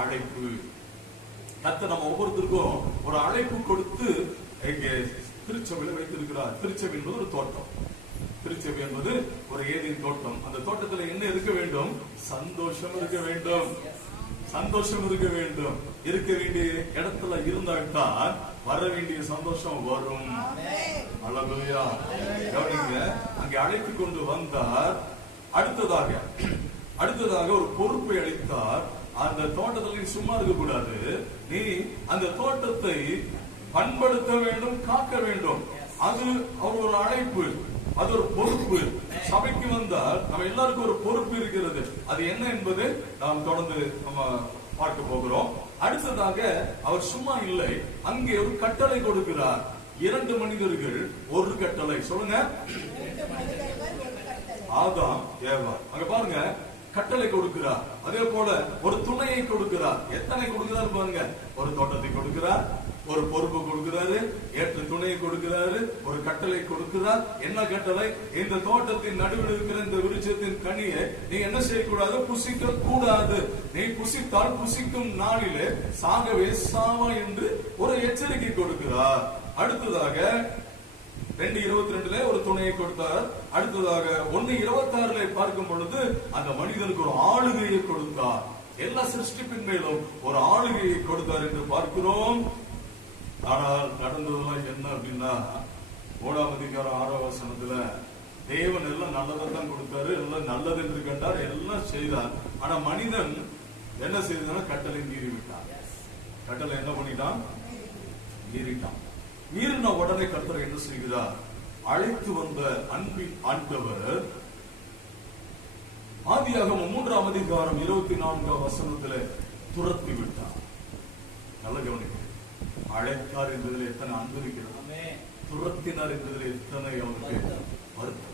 அழைப்பு. கர்த்தர் நம்ம ஒவ்வொருத்தருக்கும் ஒரு அழைப்பு கொடுத்து திருச்சபையில வைத்திருக்கிறார். திருச்சபை என்பது ஒரு தோட்டம். திருச்சபை என்பது ஒரு ஏதேன் தோட்டம். அந்த தோட்டத்துல என்ன இருக்க வேண்டும்? சந்தோஷம் இருக்க வேண்டும். சந்தோஷம் இருக்க வேண்டும். இருக்க வேண்டிய இடத்துல இருந்தால்தான் வர வேண்டிய சந்தோஷம் வரும். அல்லேலூயா. கவனிங்க, அங்கே அழைத்து கொண்டு வந்தார். அடுத்ததாக ஒரு பொறுப்பை அளித்தார். அந்த தோட்டத்தில் நீ சும்மா இருக்க கூடாது. நீ அந்த தோட்டத்தை பண்படுத்த வேண்டும், காக்க வேண்டும். அது அவர் ஒரு அழைப்பு, அது ஒரு பொறுப்பு. சபைக்கு வந்தால் நம்ம எல்லாருக்கும் ஒரு பொறுப்பு இருக்கிறது. அது என்ன என்பது நாம் தொடர்ந்து நம்ம பார்க்க போகிறோம். அடுத்ததாக அவர் சும்மா இல்லை, அங்கே ஒரு கட்டளை கொடுக்கிறார். 2 மனிதர்கள் ஒரு கட்டளை. சொல்லுங்க. ஆதாம் ஏவா. அங்க பாருங்க, கட்டளை கொடுக்கிறார். அதே போல ஒரு துணையை கொடுக்கிறார். எத்தனை கொடுக்கிறார் பாருங்க. ஒரு தோட்டத்தை கொடுக்கிறார், ஒரு பொறுப்பு கொடுக்கிறாரு, ஏற்ற துணையை கொடுக்கிறாரு, ஒரு கட்டளை கொடுக்கிறார். என்ன கட்டளை? இந்த தோட்டத்தின் நடுவில் இருக்கிற இந்த விருட்சத்தின் கனியை நீ என்ன செய்யக்கூடாது? புசிக்க கூடாது. நீ புசித்தால் புசிக்கும் நாளிலே சாகவே சாவா என்று ஒரு எச்சரிக்கை கொடுக்கிறார். அடுத்ததாக 2:22 ஒரு துணையை கொடுத்தார். அடுத்ததாக 1:26 பார்க்கும் பொழுது அந்த மனிதனுக்கு ஒரு ஆளுகையை கொடுத்தார். எல்லா சிருஷ்டிப்பின் மேலும் ஒரு ஆளுகையை கொடுத்தார் என்று பார்க்கிறோம். ஆனால் நடந்ததெல்லாம் என்ன அப்படின்னா, 3ஆம் அதிகாரம் 6ஆம் வசனத்துல தேவன் எல்லாம் நல்லதான் கொடுத்தாரு, எல்லாம் நல்லது என்று கண்டார், எல்லாம் செய்தார். ஆனா மனிதன் என்ன செய்தான்? கட்டளை மீறி விட்டான். கட்டளை என்ன பண்ணிட்டான்? மீறிட்டான். மீறின உடனே கர்த்தர் என்ன செய்கிறார்? அழைத்து வந்த அன்பின் ஆண்டவர் ஆதியாகமம் 3ஆம் அதிகாரம் 24ஆம் வசனத்துல துரத்தி விட்டார். நல்ல கவனிக்க. அழைத்தார் என்பதில் எத்தனை அன்பு இருக்கிறது, துரத்தினார் என்பதில் எத்தனை அவருக்கு வருத்தம்.